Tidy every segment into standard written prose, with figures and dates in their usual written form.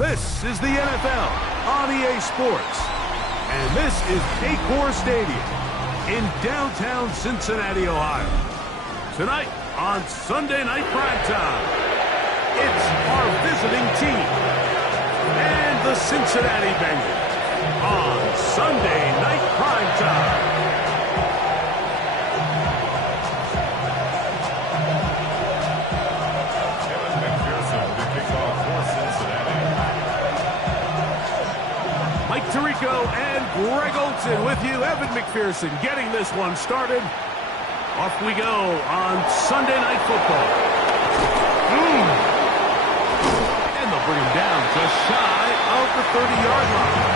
This is the NFL on EA Sports. And this is Paycor Stadium in downtown Cincinnati, Ohio. Tonight on Sunday Night Primetime, it's our visiting team and the Cincinnati Bengals on Sunday Night Primetime. Tirico and Greg Olson with you. Evan McPherson getting this one started. Off we go on Sunday Night Football. And they'll bring him down just shy of the 30-yard line.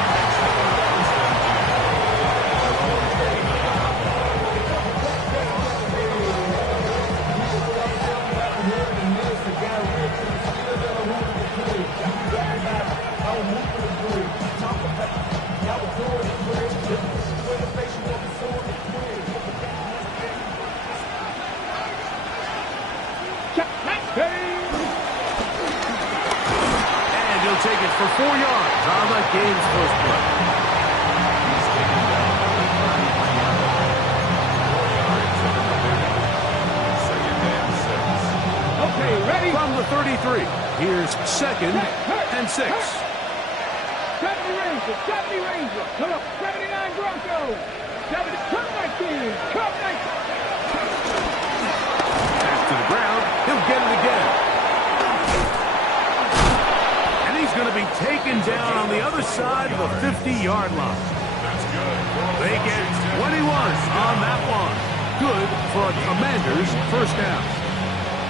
Take it for 4 yards on the game's first play. Okay, ready? From the 33, here's 2nd and 6. Cut me Ranger. Come on, 79 Broncos. 70, cut my team. Pass to the ground. He'll get it again. He's going to be taken down on the other side of the 50-yard line. They get 21 on that one. Good for a Commanders first down.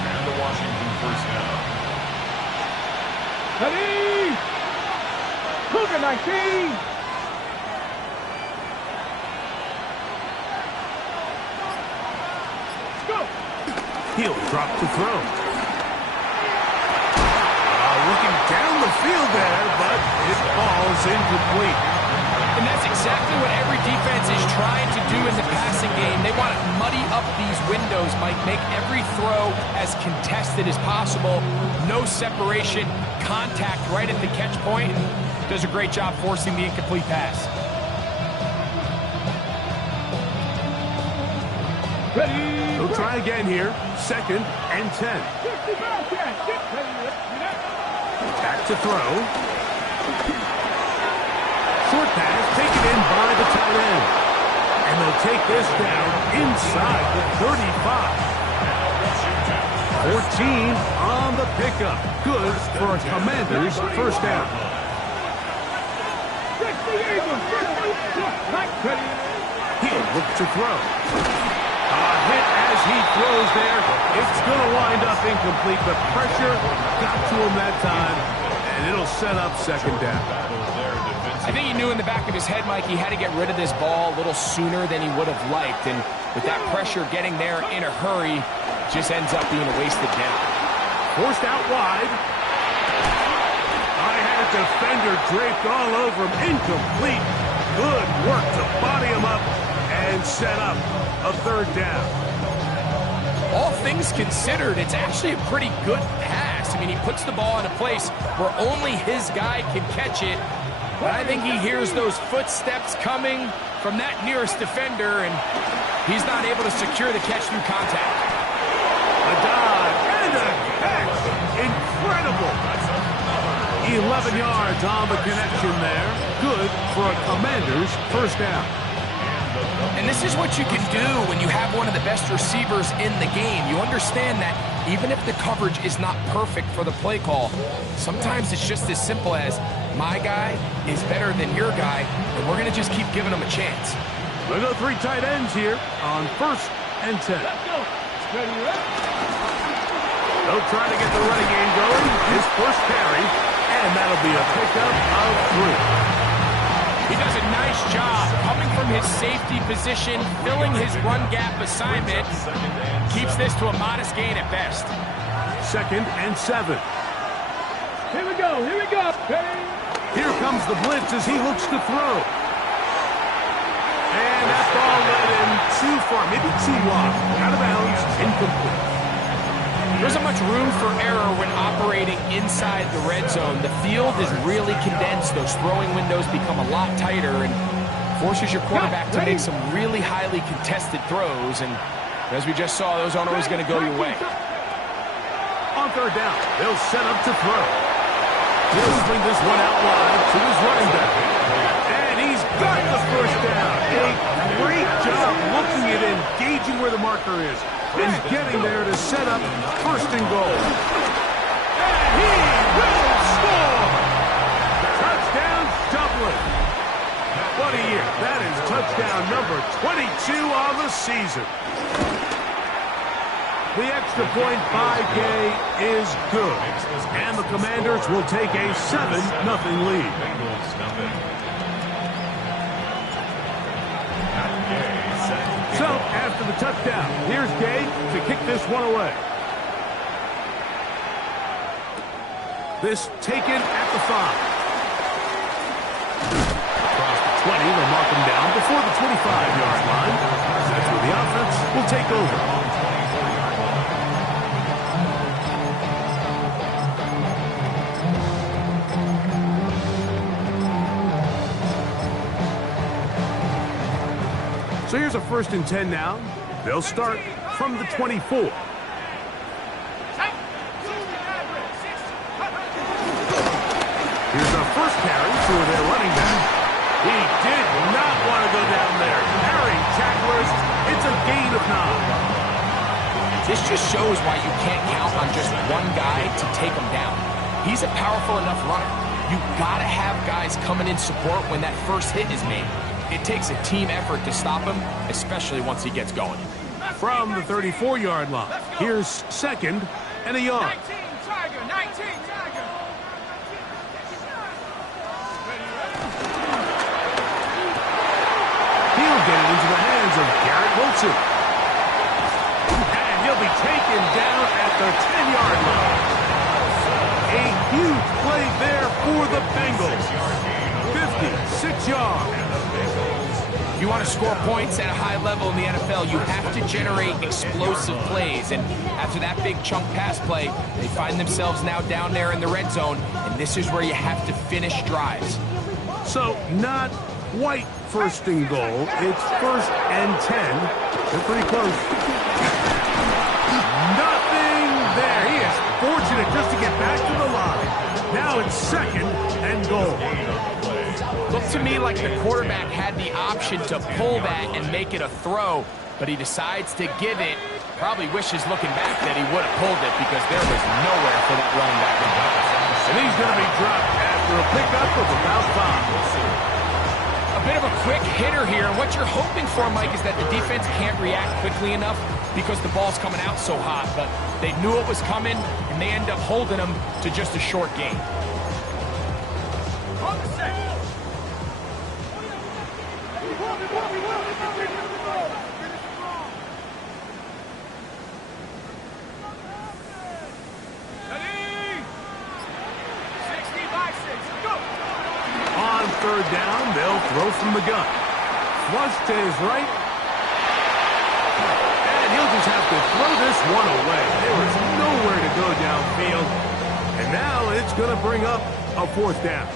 And the Washington first down. Ready? Cougar 19. Let's go. He'll drop to throw. Looking down the field there, but it falls incomplete. And that's exactly what every defense is trying to do in the passing game. They want to muddy up these windows, Mike, make every throw as contested as possible. No separation, contact right at the catch point. Does a great job forcing the incomplete pass. Ready? They'll try again here. 2nd and 10. Back to throw. Short pass taken in by the tight end. And they'll take this down inside the 35. 14 on the pickup. Good for a Commanders first down. He'll look to throw. A hit as he throws there. It's going to wind up incomplete, but pressure got to him that time, and it'll set up 2nd down. I think he knew in the back of his head, Mike, he had to get rid of this ball a little sooner than he would have liked, and with that pressure getting there in a hurry, just ends up being a wasted down. Forced out wide. I had a defender draped all over him. Incomplete. Good work to body him up and set up a 3rd down. All things considered, it's actually a pretty good pass. I mean, he puts the ball in a place where only his guy can catch it. But I think he hears those footsteps coming from that nearest defender, and he's not able to secure the catch through contact. A dive and a catch. Incredible. 11 yards on the connection there. Good for a Commanders first down. And this is what you can do when you have one of the best receivers in the game. You understand that even if the coverage is not perfect for the play call, sometimes it's just as simple as, my guy is better than your guy, and we're going to just keep giving him a chance. We'll go 3 tight ends here on 1st and 10. Let's go. They'll try to get the running game going. His first carry, and that'll be a pickup of 3. He does a nice job coming from his safety position, filling his run gap assignment. Keeps this to a modest gain at best. 2nd and 7. Here we go. Here comes the blitz as he looks to throw. And that ball led him too far, maybe too wide. Out of bounds, incomplete. There isn't much room for error when operating inside the red zone. The field is really condensed. Those throwing windows become a lot tighter and forces your quarterback to make some really highly contested throws. And as we just saw, those aren't always going to go your way. On third down, they'll set up to throw. He'll swing this one out wide to his running back. And he's got the first down. A great job looking at engaging where the marker is and getting there to set up first and goal. And he will score! Touchdown, Dublin. What a year. That is touchdown number 22 on the season. The extra point by Gay is good. And the Commanders will take a 7-0 lead. So, after the touchdown, here's Gay to kick this one away. This taken at the 5. Across the 20, they'll mark him down before the 25-yard line. That's where the offense will take over. So here's a 1st and 10 now. They'll start from the 24. Here's our first carry for their running back. He did not want to go down there. Carrying tacklers, it's a gain of 9. This just shows why you can't count on just one guy to take him down. He's a powerful enough runner. You got to have guys coming in support when that first hit is made. It takes a team effort to stop him, especially once he gets going. From the 34-yard line, here's 2nd and a yard. 19, Tiger, 19, Tiger. He'll get it into the hands of Garrett Wilson. And he'll be taken down at the 10-yard line. A huge play there for the Bengals. 56 yards. If you want to score points at a high level in the NFL, you have to generate explosive plays. And after that big chunk pass play, they find themselves now down there in the red zone, and this is where you have to finish drives. So, not quite 1st and goal. It's 1st and 10. They're pretty close. Nothing there. He is fortunate just to get back to the line. Now it's 2nd and goal. Looked to me like the quarterback had the option to pull that and make it a throw, but he decides to give it. Probably wishes looking back that he would have pulled it because there was nowhere for that running back to go. And he's going to be dropped after a pickup of about 5. A bit of a quick hitter here. What you're hoping for, Mike, is that the defense can't react quickly enough because the ball's coming out so hot, but they knew it was coming, and they end up holding him to just a short gain. On the set. On 3rd down, they'll throw from the gun. Flush to his right. And he'll just have to throw this one away. There was nowhere to go downfield. And now it's going to bring up a 4th down.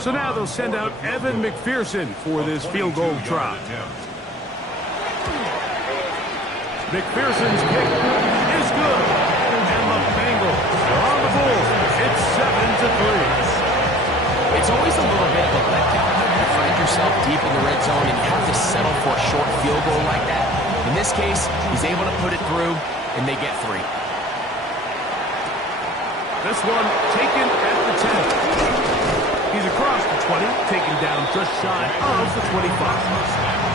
So now they'll send out Evan McPherson for this field goal try. McPherson's kick is good. And the Bengals are on the board. It's 7-3. It's always a little bit of a letdown when you find yourself deep in the red zone and you have to settle for a short field goal like that. In this case, he's able to put it through, and they get 3. This one taken at the 10. He's across the 20, taken down just shy of the 25.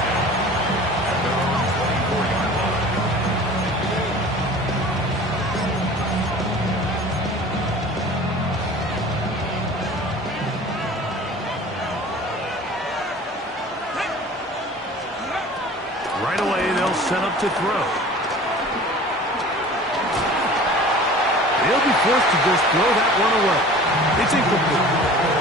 Right away, they'll set up to throw. They'll be forced to just throw that one away. It's incomplete.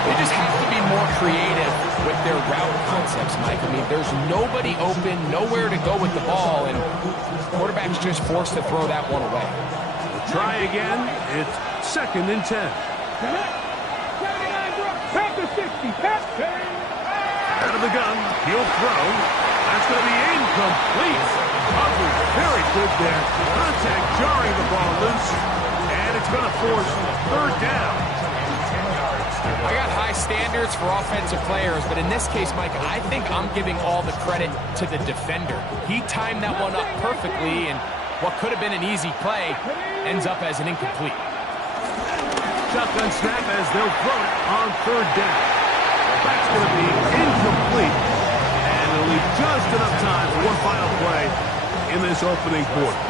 They just have to be more creative with their route concepts, Mike. I mean, there's nobody open, nowhere to go with the ball, and the quarterback's just forced to throw that one away. Try again. It's 2nd and 10. Back to 60. Out of the gun. He'll throw. That's going to be incomplete. Coverage very good there. Contact jarring the ball loose. And it's going to force 3rd down. I got high standards for offensive players, but in this case, Mike, I think I'm giving all the credit to the defender. He timed that one up perfectly, and what could have been an easy play ends up as an incomplete. Shotgun snap as they'll throw it on 3rd down. That's going to be incomplete. And it'll leave just enough time for one final play in this opening quarter.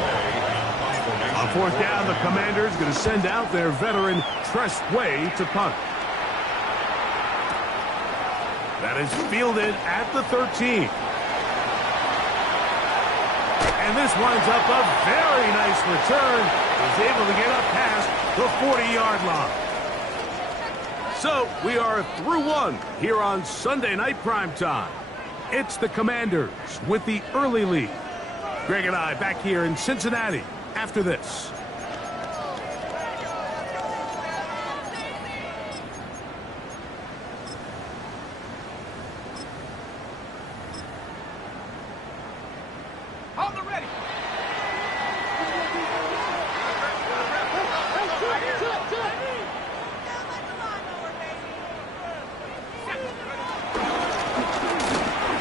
On 4th down, the Commanders going to send out their veteran Tress Way to punt. That is fielded at the 13. And this winds up a very nice return. He's able to get up past the 40-yard line. So we are through one here on Sunday Night Primetime. It's the Commanders with the early lead. Greg and I back here in Cincinnati after this. On the ready.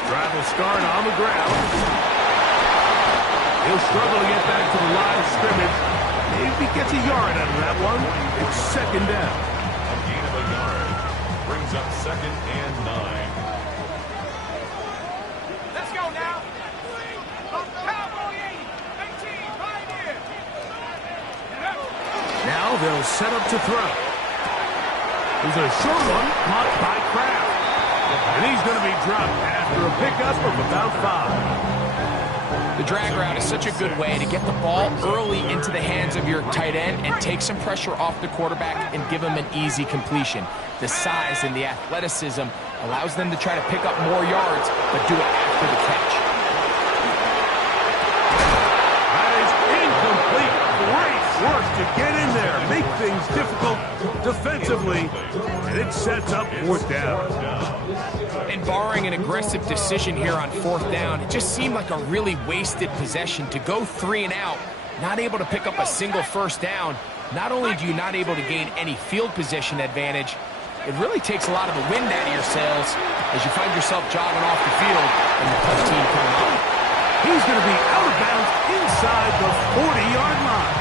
Drive will start on the ground. He'll struggle to get back to the line of scrimmage. Maybe gets a yard out of that one. It's 2nd down. A gain of a yard brings up 2nd and 9. Let's go now. Cowboy 80. 18. Pioneer. Now they'll set up to throw. There's a short one caught by Kraft. And he's going to be dropped after a pickup of about 5. The drag route is such a good way to get the ball early into the hands of your tight end and take some pressure off the quarterback and give him an easy completion. The size and the athleticism allows them to try to pick up more yards, but do it after the catch. That is incomplete. Great work to get in there, make things difficult defensively, and it sets up 4th down. And barring an aggressive decision here on 4th down, it just seemed like a really wasted possession to go 3 and out, not able to pick up a single 1st down. Not only do you not able to gain any field position advantage, it really takes a lot of the wind out of your sails as you find yourself jogging off the field and the punt team coming up. He's going to be out of bounds inside the 40-yard line.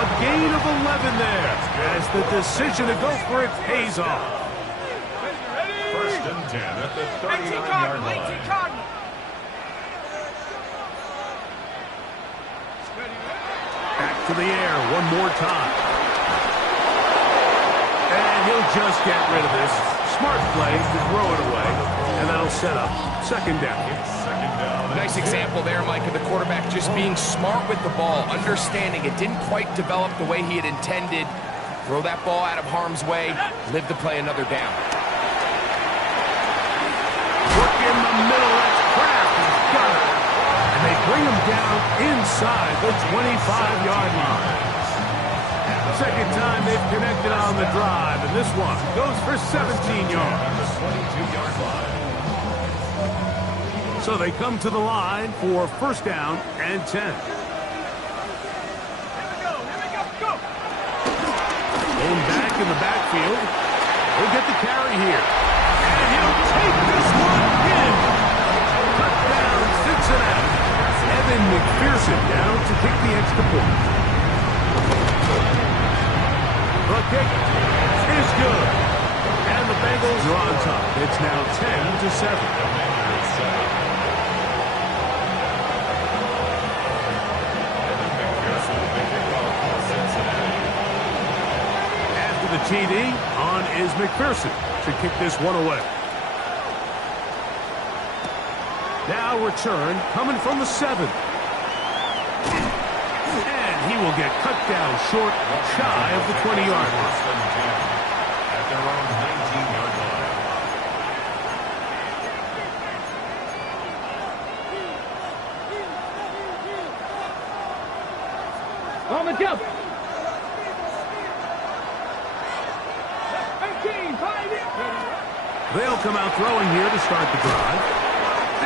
A gain of 11 there as the decision to go for it pays off. 1st and 10 at the 39-yard line. Back to the air one more time. And he'll just get rid of this. Smart play to throw it away. And that'll set up 2nd down. Nice example there, Mike, of the quarterback just being smart with the ball, understanding it didn't quite develop the way he had intended. Throw that ball out of harm's way, live to play another down. Work in the middle, that's Kraft. He's got it. And they bring him down inside the 25-yard line. 2nd time they've connected on the drive, and this one goes for 17 yards. 22-yard line. So they come to the line for 1st down and 10. Here we go. Going back in the backfield. He'll get the carry here. And he'll take this one in. Touchdown, Cincinnati. Evan McPherson down to kick the extra point. The kick is good. And the Bengals are on top. It's now 10-7. The TD on is McPherson to kick this one away. Now return coming from the 7. And he will get cut down short, shy of the 20-yard line. At their own a double. 18, 5 in. They'll come out throwing here to start the drive.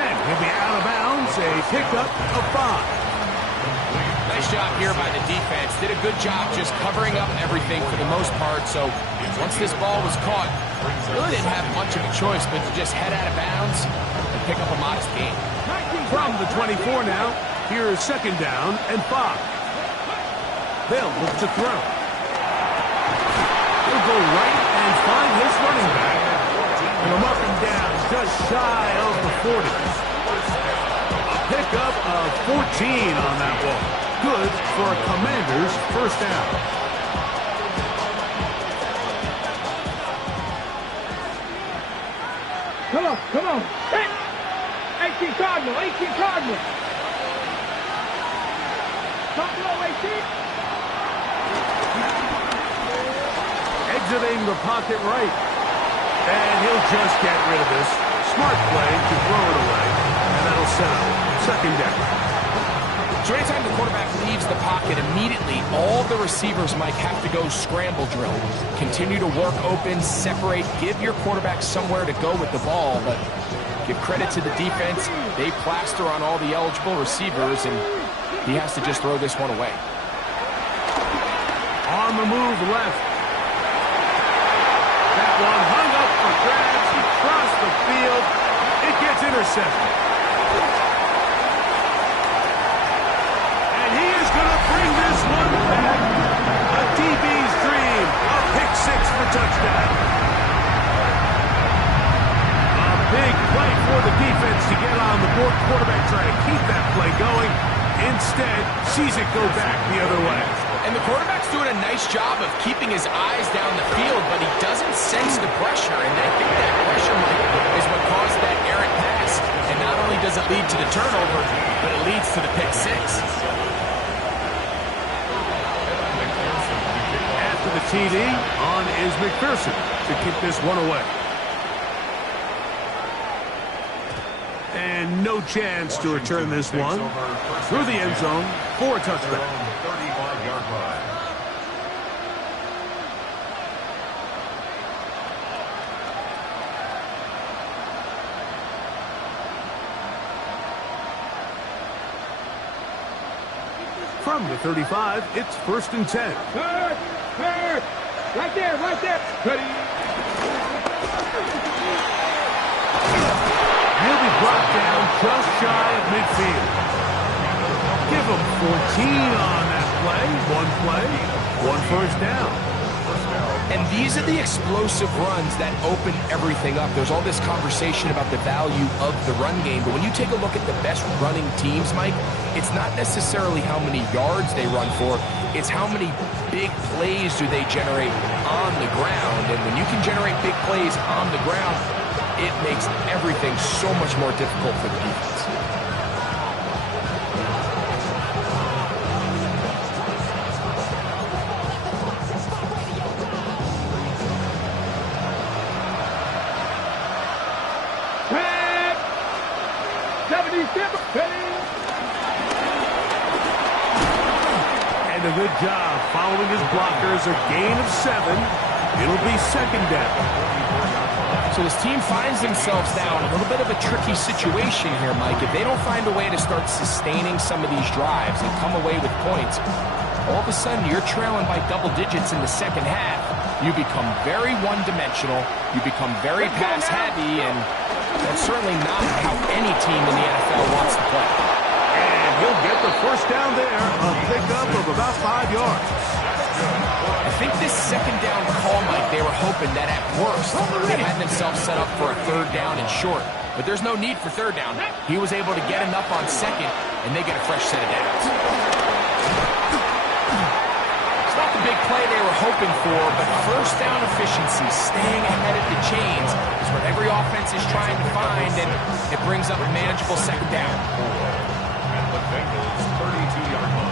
And he'll be out of bounds, a pickup of 5. Nice job here by the defense. Did a good job just covering up everything for the most part. So once this ball was caught, really didn't have much of a choice but to just head out of bounds and pick up a modest gain. From the 24 now, here's second down and 5. They'll look to throw. He'll go right and find his running back. And I'm up and down, just shy of the 40. A pickup of 14 on that one. Good for a Commander's first down. Come on, come on. Hey! 18 Cardinal, 18 Cardinal. Top low, 18. Exiting the pocket right. And he'll just get rid of this. Smart play to throw it away. And that'll set up second down. So anytime the quarterback leaves the pocket, immediately all the receivers might have to go scramble drill. Continue to work open, separate, give your quarterback somewhere to go with the ball, but give credit to the defense. They plaster on all the eligible receivers, and he has to just throw this one away. On the move left. That one hung up for grabs. He crossed the field. It gets intercepted. And he is going to bring this one back. A DB's dream. A pick 6 for touchdown. A big play for the defense to get on the board. Quarterback trying to keep that play going. Instead, sees it go back the other way. And the quarterback's doing a nice job of keeping his eyes down the field, but he doesn't sense the pressure. And I think that pressure, Mike, is what caused that errant pass. And not only does it lead to the turnover, but it leads to the pick 6. After the TD, on is McPherson to kick this one away. And no chance to return this one through the end zone for a touchdown. 35-yard line. From the 35, it's 1st and 10. Hurt! Right there, right there. Ready. He'll be brought down just shy of midfield. Give him 14 on that play. One first down. And these are the explosive runs that open everything up. There's all this conversation about the value of the run game, but when you take a look at the best running teams, Mike, it's not necessarily how many yards they run for, it's how many big plays do they generate on the ground. And when you can generate big plays on the ground, it makes everything so much more difficult for the defense. And a good job following his blockers. A gain of 7. It'll be second down. So this team finds themselves now in a little bit of a tricky situation here, Mike. If they don't find a way to start sustaining some of these drives and come away with points, all of a sudden you're trailing by double digits in the second half. You become very one-dimensional. You become very pass-heavy, and that's certainly not how any team in the NFL wants to play. And he'll get the first down there. A pickup of about 5 yards. I think this second down call, Mike, they were hoping that at worst they had themselves set up for a third down and short. But there's no need for third down. He was able to get enough on second, and they get a fresh set of downs. It's not the big play they were hoping for, but first down efficiency, staying ahead of the chains, is what every offense is trying to find, and it brings up a manageable second down. At the Bengals' 32-yard line.